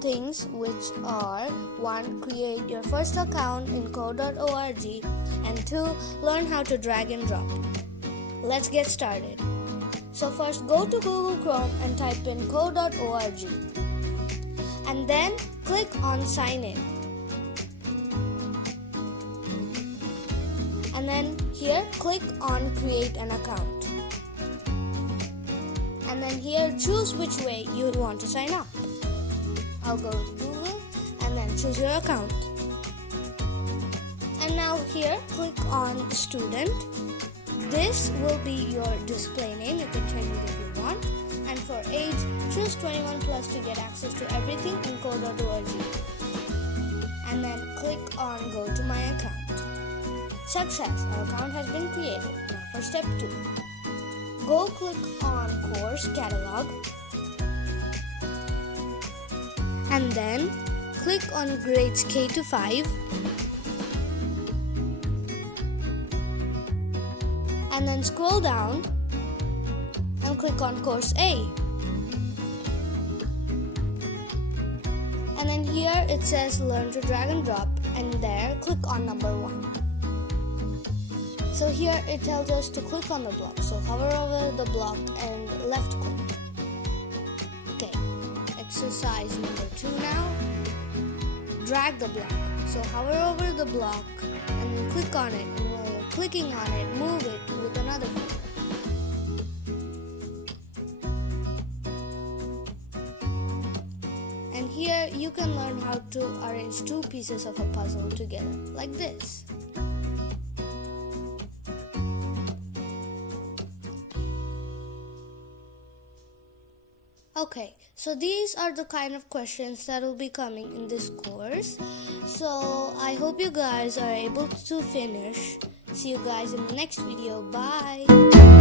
things, which are 1. Create your first account in code.org, and 2. Learn how to drag and drop. Let's get started. So first, go to Google Chrome and type in code.org, and then click on sign in. And then here click on create an account. And then here choose which way you want to sign up. I'll go to Google and then choose your account. And now here click on student. This will be your display name. You can change it if you want. And for age, choose 21 plus to get access to everything in code.org. And then click on go to my account. Success, our account has been created. Now for step 2. Go click on course catalog. And then click on grades K to 5. And then scroll down and click on course A. And then here it says learn to drag and drop, and there click on number 1. So here it tells us to click on the block. So hover over the block and left click. Okay, exercise number 2 now. Drag the block. So hover over the block and then click on it, and while you're clicking on it, move it with another finger. And here you can learn how to arrange 2 pieces of a puzzle together, like this. Okay, so these are the kind of questions that will be coming in this course. So I hope you guys are able to finish. See you guys in the next video. Bye.